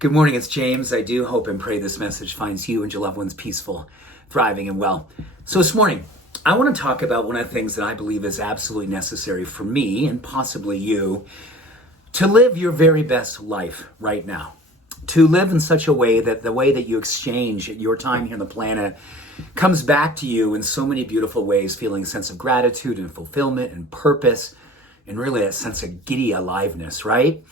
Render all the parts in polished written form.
Good morning, it's James. I do hope and pray this message finds you and your loved ones peaceful, thriving, and well. So this morning, I want to talk about one of the things that I believe is absolutely necessary for me and possibly you to live your very best life right now. To live in such a way that the way that you exchange your time here on the planet comes back to you in so many beautiful ways, feeling a sense of gratitude and fulfillment and purpose and really a sense of giddy aliveness, right?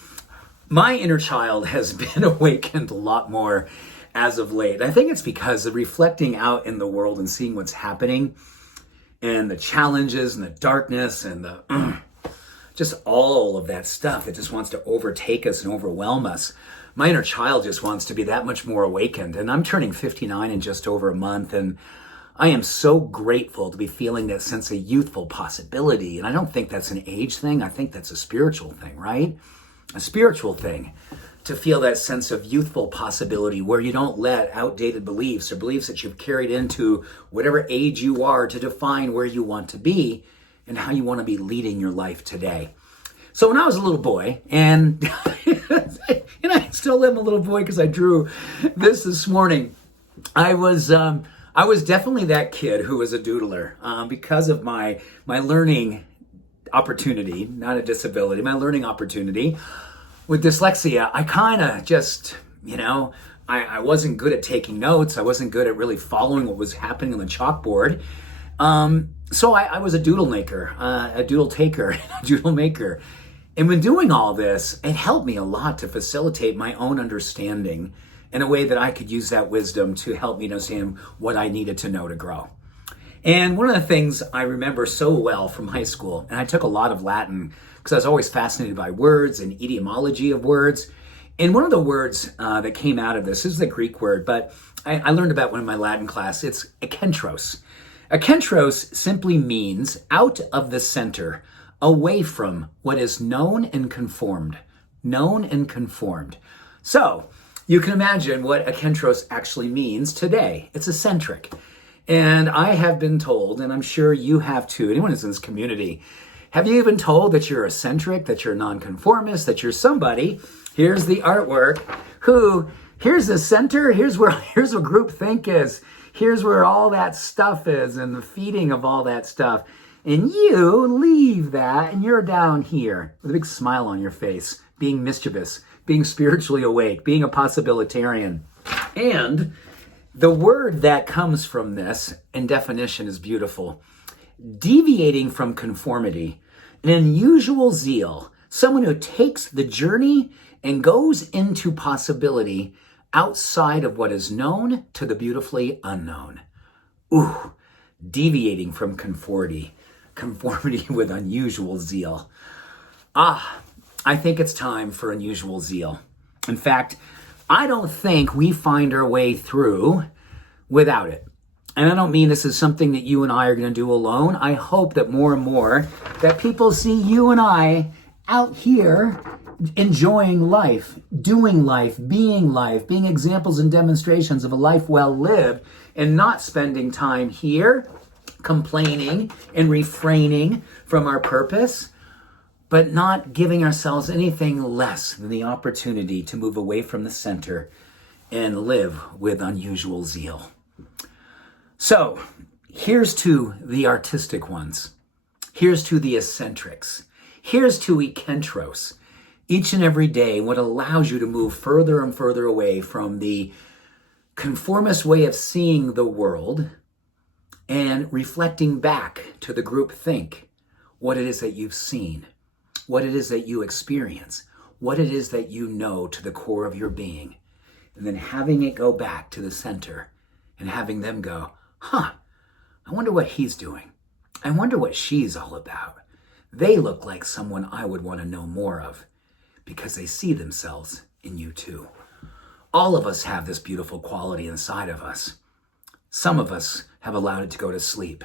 My inner child has been awakened a lot more as of late. I think it's because of reflecting out in the world and seeing what's happening and the challenges and the darkness and the just all of that stuff that just wants to overtake us and overwhelm us. My inner child just wants to be that much more awakened. And I'm turning 59 in just over a month. And I am so grateful to be feeling that sense of youthful possibility. And I don't think that's an age thing. I think that's a spiritual thing, right? A spiritual thing, to feel that sense of youthful possibility where you don't let outdated beliefs or beliefs that you've carried into whatever age you are to define where you want to be and how you want to be leading your life today. So when I was a little boy, and I still am a little boy because I drew this morning, I was definitely that kid who was a doodler because of my learning opportunity, not a disability, my learning opportunity. With dyslexia, I kind of just, I wasn't good at taking notes. I wasn't good at really following what was happening on the chalkboard. So I was a doodle maker, a doodle taker, a doodle maker. And when doing all this, it helped me a lot to facilitate my own understanding in a way that I could use that wisdom to help me understand what I needed to know to grow. And one of the things I remember so well from high school, and I took a lot of Latin because I was always fascinated by words and etymology of words. And one of the words that came out of this is the Greek word, but I learned about one in my Latin class. It's ekentros. Ekentros simply means out of the center, away from what is known and conformed. Known and conformed. So you can imagine what ekentros actually means today. It's eccentric. And I have been told, and I'm sure you have too, anyone who's in this community, have you been told that you're eccentric, that you're nonconformist, that you're somebody, here's the artwork, who, here's the center, here's what groupthink is, here's where all that stuff is and the feeding of all that stuff. And you leave that and you're down here with a big smile on your face, being mischievous, being spiritually awake, being a possibilitarian. And the word that comes from this in definition is beautiful. Deviating from conformity, an unusual zeal, someone who takes the journey and goes into possibility outside of what is known to the beautifully unknown. Ooh, deviating from conformity with unusual zeal. I think it's time for unusual zeal. In fact, I don't think we find our way through without it. And I don't mean this is something that you and I are going to do alone. I hope that more and more that people see you and I out here enjoying life, doing life, being examples and demonstrations of a life well lived, and not spending time here complaining and refraining from our purpose, but not giving ourselves anything less than the opportunity to move away from the center and live with unusual zeal. So here's to the artistic ones. Here's to the eccentrics. Here's to ekentros. Each and every day, what allows you to move further and further away from the conformist way of seeing the world and reflecting back to the group think, what it is that you've seen, what it is that you experience, what it is that you know to the core of your being, and then having it go back to the center and having them go, I wonder what he's doing. I wonder what she's all about. They look like someone I would want to know more of because they see themselves in you too. All of us have this beautiful quality inside of us. Some of us have allowed it to go to sleep.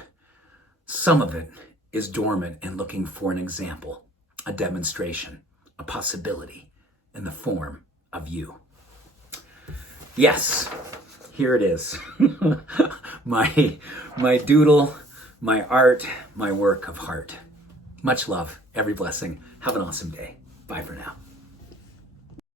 Some of it is dormant and looking for an example, a demonstration, a possibility in the form of you. Yes, here it is. my doodle, my art, my work of heart. Much love, every blessing. Have an awesome day. Bye for now.